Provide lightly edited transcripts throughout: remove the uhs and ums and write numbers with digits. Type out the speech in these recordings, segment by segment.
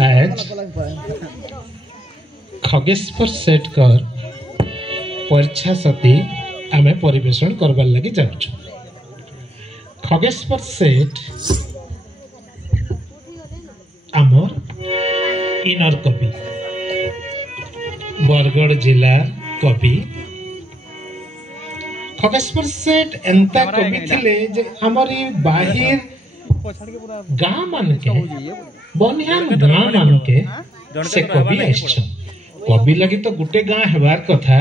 आज खगेश्वर सेठ कर परीक्षा सती आमे परिवेशन करबार लगी जाउछु। खगेश्वर सेठ आमर इनर कवि, बरगढ़ जिला कवि। खगेश्वर सेठ एंता कवि थिले जे हमारी बाहिर गाँ मान के बनियान गाँ मान के से कवि आइछन। कवि लगी तो गुटे गाँ हेबार कथा,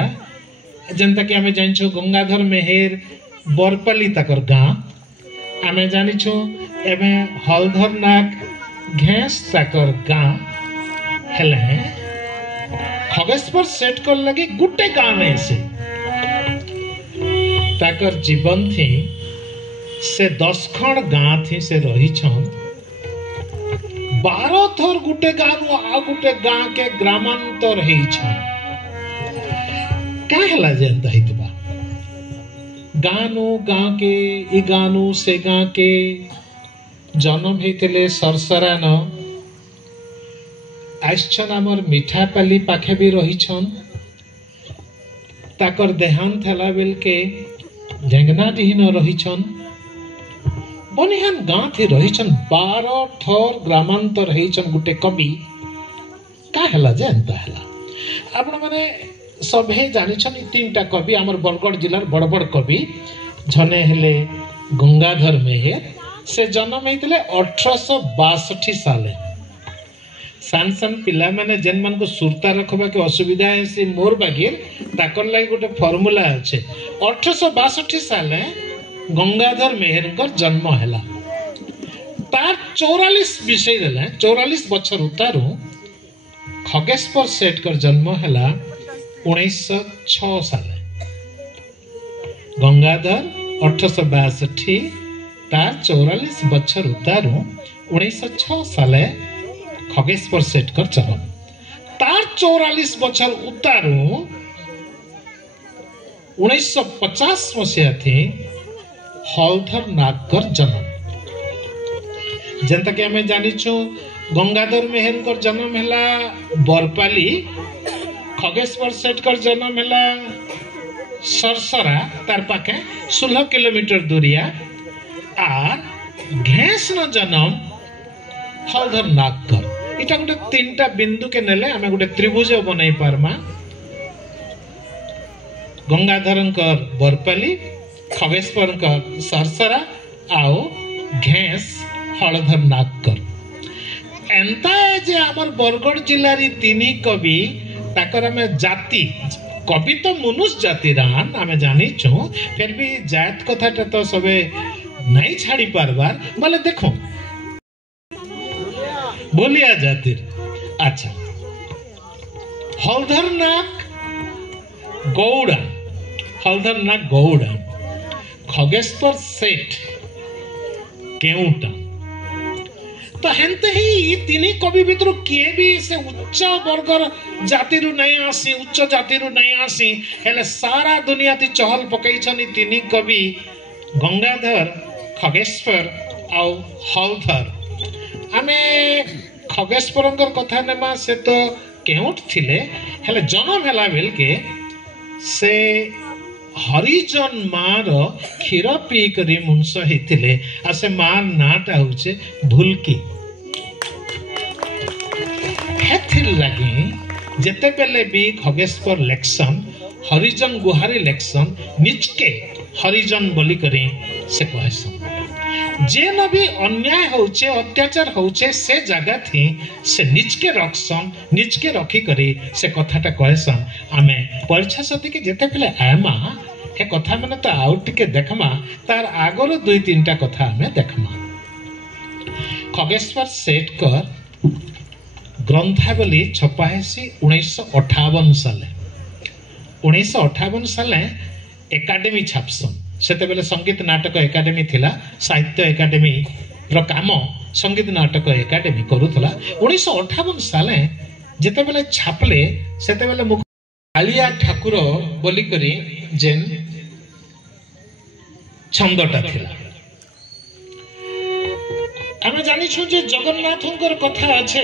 जनता के हमें जानछो गंगाधर मेहेर बरपाली तकर गाँ आमे जानिछु, एमे हलधर नाग घेस तकर गाँ हेले। खगेश्वर सेठ को लगी गुटे गाँ में से ताकर जीवन थी से 10 खंड गाँ थी से रही छन। 12 थर गुटे गाँ नु आ गुटे गाँ के ग्रामांतर हेई छन। क्या हला जेंता हितबा गाँ नु गाँ के ई गाँ नु से गाँ के जन्म हेतिले सरसरा न आइछन हमर मिठापाली पाखे भी रही छन। ताकर देहांत होला बेल के ढेंगना डिहिन रही छन। बनिहान गाँ थी रही छन। 12 थर ग्रामांतर हेई छन गुटे कवि। का हला जे एंता हला आपण माने सभे जानि छन। 3टा कवि हमर बरगढ़ जिलार बड़ बड़ कवि जने हेले गंगाधर मेहेर। से जन्म हेतिले 1862 साले। सान सान पिला माने जेन मन को सुरता रखबा के असुविधा है से मोर बागिर ताकर लागि गोटे फार्मूला अछि। 1862 साले गंगाधर मेहेरकर जन्म हैला। तार 44 विषय देले 44 बछर उतारू खगेश्वर सेठ कर जन्म हैला 1906 साले। गंगाधर 1862 तार 44 बछर उतारू 1906 साले खगेश्वर सेठ कर जन्म। तार 44 बछर उतारू 1950 मसीहा थी हलधर नाग कर जन्म। जनता के हमें जानी छो गंगाधर मेहेर कर जन्म हैला बरपाली। खगेश्वर सेठ कर जन्म हैला सरसरा तार पाखे 16 किलोमीटर दूरिया। आर घेस न जन्म हलधर नाग कर। इटा गोटे 3टा बिंदु के नेले हमें गोटे त्रिभुज बनाई पारमा। गंगाधरंकर बरपाली, खगेश्वरंकर सरसरा आओ घेस हलधर नागकर। एंता है जे हमर बरगढ़ जिल्ला री 3 कवि ताकर हमें जाति कवि तो मनुष्य जाति रान हमें जानी छु। फिर भी जात कथाटा तो सबे नहीं छाड़ी पारबार बोले देखो बोलिया जातिर। अच्छा हलधर नाग गौड़ा, हलधर नाग गौड़ा, खगेश्वर सेठ केउटा। तो हेंते ही 3 कवि भितर किए भी से उच्च वर्गर जातिरु नहीं आसी, उच्च जातिरु नहीं आसी हेले सारा दुनिया ती चहल पकई छनी 3 कवि गंगाधर, खगेश्वर आउ हलधर। हमें खगेश्वरंकर कथा नेमा से तो केउट थिले हेले जन्म हैला बेल के से हरिजन मार क्षीर पी करी मुंस हेतिले। आ से मार नाटा होचे भुलकी। हेथिर लगी जेते बेले भी खगेश्वर लेक्शन हरिजन गुहारी लेक्शन निजके हरिजन बोली करी से कहसन। जे न भी अन्याय होचे अत्याचार होचे से जगह थी से निज के रखसन, निज के रखी करी से कथाटा कहसन। आमे परीक्षा सती के जेते पहले आयमा ए कथा माने तो आउट के देखमा तार आगर 2-3टा कथा हमें देखमा। खगेश्वर सेठ कर ग्रंथावली छपा है 1958 साले। 1958 साले एकाडेमी छापसन। सेते बेले संगीत नाटक एकाडेमी थिला, साहित्य एकाडेमी रो काम संगीत नाटक एकाडेमी करूथला। 1958 साले जेते बेले छापले सेते बेले मुख कालिया ठाकुर बोली करी जेन छंदटा थिला। आमे जानि जानिछु जे जगन्नाथंकर कथा अच्छे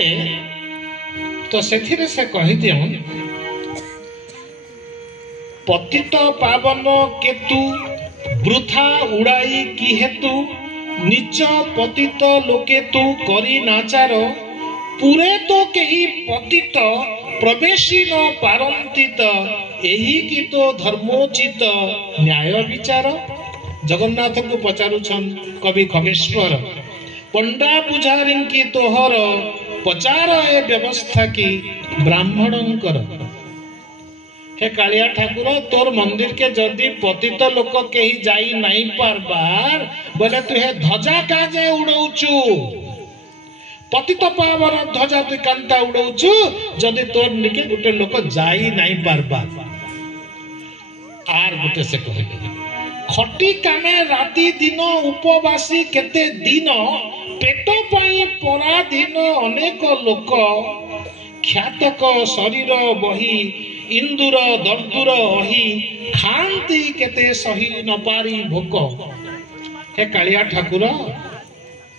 तो सेथिरे से कहि दियन पतित पावन केतु वृथा उड़ाई की हेतु निच पतित लोके तू करी नाचार पूरे तो कही पतित प्रवेशी न पारंतित एही की तो धर्मोचित न्याय विचार। जगन्नाथ को पचारुछन कवि खगेश्वर पंडा पुजारी की तोहर पचार ए व्यवस्था की ब्राह्मणंकर। हे कालिया ठाकुर तोर मंदिर के जदि पतित लोक कहीं जाई नहीं पारबार बोले तु हे ध्वजा काजे उड़ौचु पतित पावर ध्वजा तु कांता उड़ौचु जदि तोर निके गुटे लोक जाई नहीं पारबार। आर गुटे से कहले खटी कामे राति दिन उपवासी केते दिन पेट पाई पराधीन अनेक लोक ख्यातक शरीर बही इंदुर दर्दुर अही खांती केते सही न पारी भोक। हे कालिया ठाकुर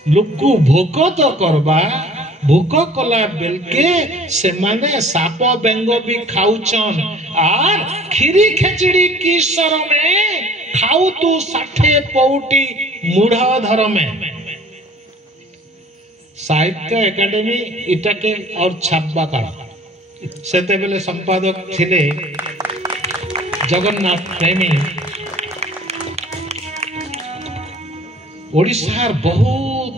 लोकु भोक तो करबा भोक कला बेलके से माने साप बेंग भी खाउचन आर खीरी खेचड़ी की सर में खाऊ तू 60 पौटी मूढ़ धर में। साहित्य एकेडमी इटाके और छापा काल सेते बेले संपादक थिले जगन्नाथ प्रेमी ओडिशार बहुत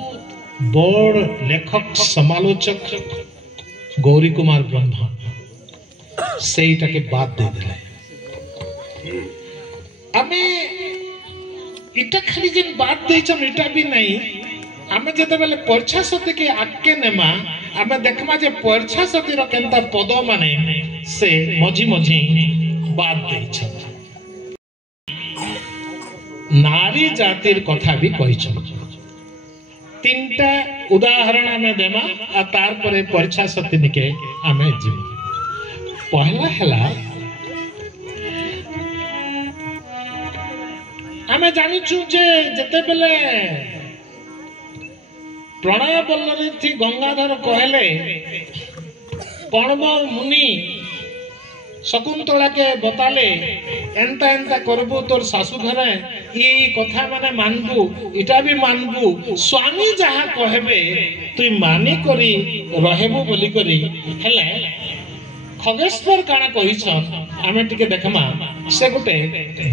बड़ लेखक समालोचक गौरी कुमार ब्रह्मा से इटाके बात दे दिले। आमे इटा खाली जेन बात देछन इटा भी नहीं आमे जते बेले परछा सती के आके नेमा आमे देखमा जे परछा सती रो केनता पद माने से मझी मझी बात देछन। नारी जातिर कथा भी कहिछन। तीनटा उदाहरण आमे देमा आ तार परे परछा सती निके आमे जिम। पहला हला आमे जानिछु जे जते बेले प्रणय बल्लरी थी गंगाधर कहले कणव मुनि शकुंतला के बताले एंता एंता करबो तोर सासु घरे ये कथा माने मानबू इटा भी मानबू स्वामी जहा कहबे तू मानी करी रहेबो बोली करी हेले खगेश्वर काना कहिछन आमे टिके देखमा से गुटे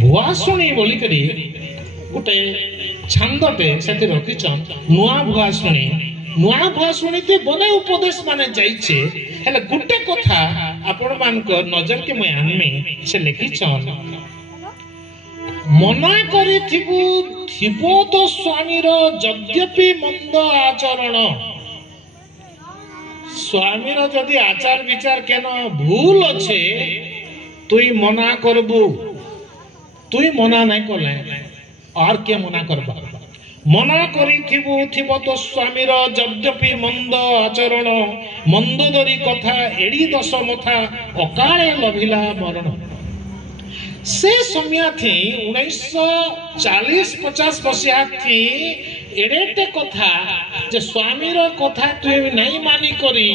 भुआ सुनी बोली करी गुटे छंदटे सेति रखिछन नुआ भुआ सुनी ते बने उपदेश माने जाइछे हेले गुटे कथा आपण मान को नजर के मैं आनमे से लिखिछन मना करी थिबो तो स्वामी रो यद्यपि मंद आचरण स्वामी रो जदि आचार विचार केन भूल अच्छे तुई मना करबू तुई मना नहीं करले और के मना करबा मना करी थिबो तो स्वामी रो यद्यपि मंद आचरण मंद दरी कथा एड़ी दश मथा अकाले लभिला मरण। से समय थी 1940-50 मसीहा थी एडेटे कथा जे स्वामी रो कथा तु नहीं मानी करी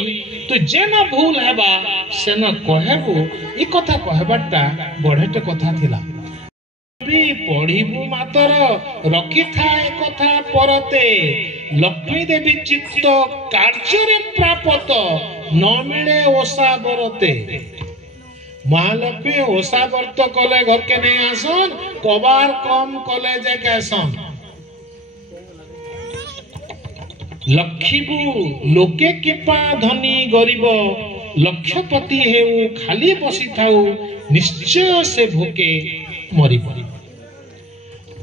तु जे न भूल हेबा से न कहबू ई कथा कहबाटा बढेटे कथा थिला। भी पढ़िबू मातर रखी थाए कथा परते लक्ष्मी देवी चित्त कार्य रे प्राप्त न मिले ओसा बरते। महालक्ष्मी ओसा व्रत कले घर के नहीं आसन कबार कम कले जे कैसन लक्ष्मीबू लोके कृपा धनी गरीब लक्षपति हेउ खाली बसी थाउ निश्चय से भोके मरी पड़ी।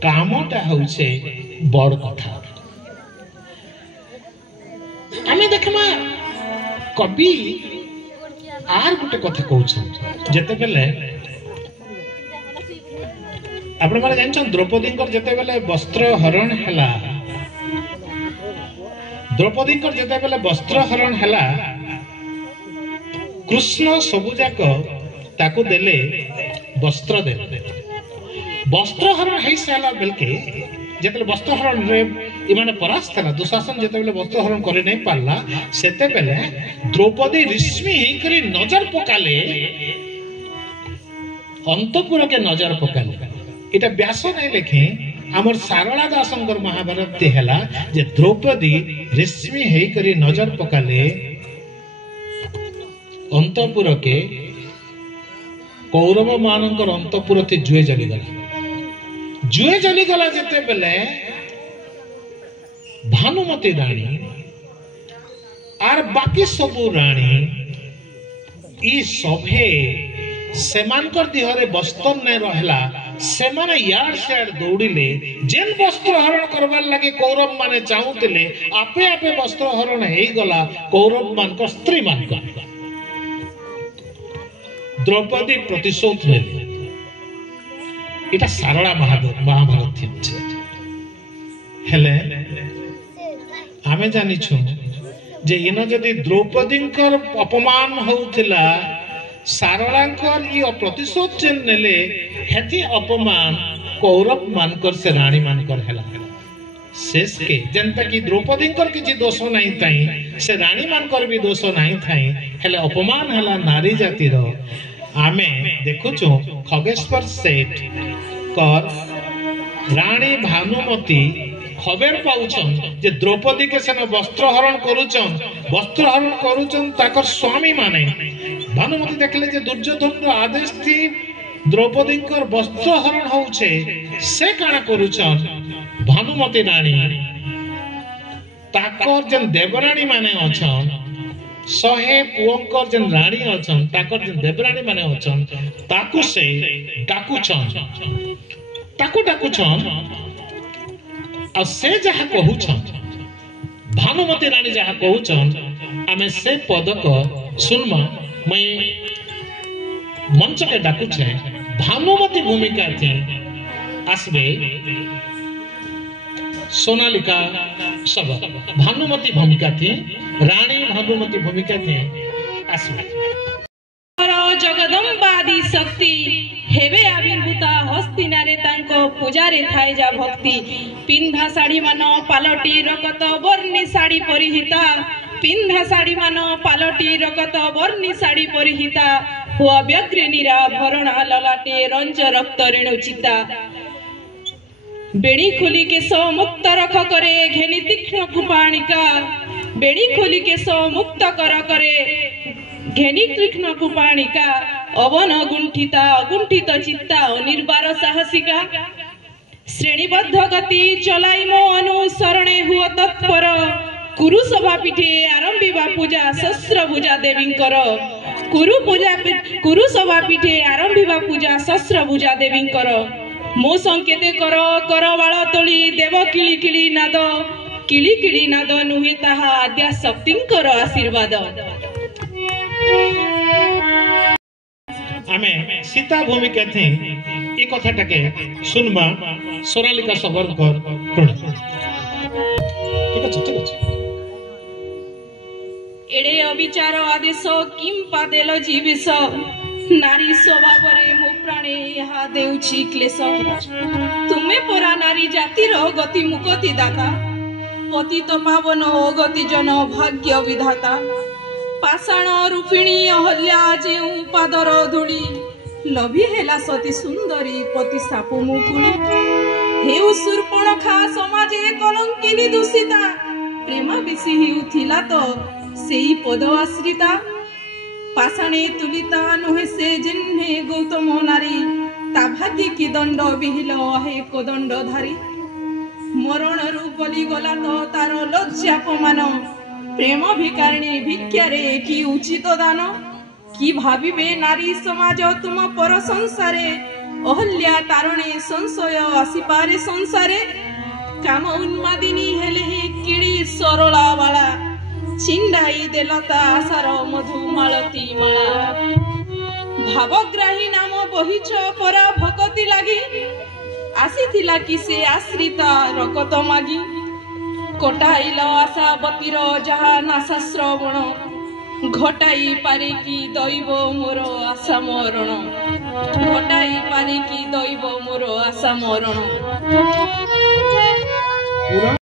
कामटा होउछे बड़ कथा। आमे देखमा कवि आर गुटे कथा कहउछन जेते बेले आपण माने जानछन द्रौपदींकर जेते बेले वस्त्र हरण हला द्रौपदींकर जेते बेले वस्त्र हरण हला कृष्ण सबुजाक ताकू देले वस्त्र देले वस्त्र हरण है साला बेलके जेते वस्त्र हरण रे इमाने परास्त है दुशासन जिते वस्त्र हरण कर नहीं पारला सेते बेले द्रौपदी रिश्मी करी नजर पकाले अंतपुर के नजर पकाले इटा व्यास नहीं लिखे आमर सारला दासंकर महाभारत है जे द्रौपदी रिश्मी करी नजर पकाले अंतपुर के कौरव मानकर अंतपुर थे जुए जलीगला जेते बेले भानुमती रानी आर बाकी सबू रानी ई सभे सेमानकर दिहरे वस्त्र नहीं रहला सेमाने यार शेड दौड़िले जेन वस्त्र हरण करबार लगे कौरव माने चाहूतिले आपे आपे वस्त्र हरण हेई गला कौरव मानकर स्त्री मानकर द्रौपदी प्रतिशोध नेले इटा सारला महाभारत थी हेले आमे जानी छु जे इन जदि द्रौपदींकर अपमान होउथिला सारलांकर ई प्रतिशोध जेन नेले हेथि अपमान कौरव मानकर से रानी मानकर हेला शेष के जनता की द्रौपदींकर किछि दोष नहीं थाई से रानी मानकर भी दोष नहीं थाई हेले अपमान हला नारी जाति रो आमे देखुछु खगेश्वर सेठ कर रानी भानुमती खबर पाउछन जे द्रौपदी के सेन वस्त्र हरण करूछन ताकर स्वामी माने भानुमती देखले जे दुर्योधन रो आदेश थी द्रौपदी कर वस्त्र हरण होउछे से काना करूछन भानुमती रानी ताकर जन देवरानी माने अछन सहे पुओंकर जन रानी अछन ताकर जन देवरानी माने अछन ताकु से डाकुछन आ से जहा कहूछन भानुमती रानी जहा कहूछन आमे से पदक सुनमा मैं मंच के डाकुछे भानुमती भूमिका थी आसबे सोनालिका सब भानुमती भूमिका थी रानी भानुमती भूमिका थी आसबे जगदम्बादी शक्ति हेबे आविर्भूता हस्तिनारे तांको पूजारे थाए जा भक्ति पिंधा साड़ी मान पालटी रकत वर्णी साड़ी परिहिता पिंधा साड़ी मान पालटी रकत वर्णी साड़ी परिहिता हुआ व्यग्रिनीरा भरणा ललाटे रंज रक्त रेणु चिता बेड़ी खोली के सो मुक्त रख करे घेनी तीक्ष्ण कुपाणिका बेड़ी खोली के सो मुक्त करे घेनी तीक्ष्ण कुपाणिका अवन गुंठिता अगुंठित चित्ता अनिर्बार साहसिका श्रेणीबद्ध गति चलाई मो अनुसरणे हुआ तत्पर कुरु सभा पीठे आरंभिबा पूजा शस्त्र भुजा देवींकर कुरु सभा पीठे आरंभिबा पूजा शस्त्र भुजा देवींकर मो संकेते कर बाळ तोली देव किली किली नाद नुहे ताहा आद्या शक्तिंकर आशीर्वाद आमे सीता भूमिका थी ई कथाटा के सुनमा सोनालिका सबरकर ठीक अछि एडे अविचार आदेश किम पादेल जीवेश नारी स्वभाव रे मो प्राणे यहाँ देउछि क्लेश तुमे परा नारी जातिर गति मुक्ति दाता पतित पावन अगति जन भाग्य विधाता पाषाण रूपिणी अहल्या जेउ पादर धूली लभी हेला सती सुंदरी पति सापु मुकुली हेउ सुर्पणखा समाजे कलंकिनी दूषिता प्रेम बेसी हेउथिला तो सेई पद आश्रिता पाषाणे तुलिता नुहे से जिन्हे गौतम नारी ता भाग्य की दंड बिहिल हे कोदंडधारी मरण रु बलि गला तो तार लज्जापमान प्रेम भिकारिणी भिक्षारे की उचित दान की भाविबे नारी समाज तुम पर संसारे अहल्या तारणे संशय आसीपारे संसारे काम उन्मादिनी हेले किड़ी सरला बाला छिंडाई देलता आशार मधुमालती माला भावग्राही नाम बहिछ परा भक्ति लागी आसीथिला कि से आश्रिता रकत मागी कोटाइल आशावतीर जहा नासा श्रवण घटाई पारे कि दैव मोर आशा मरण घटाई पारे कि दैव मोर आशा मरण।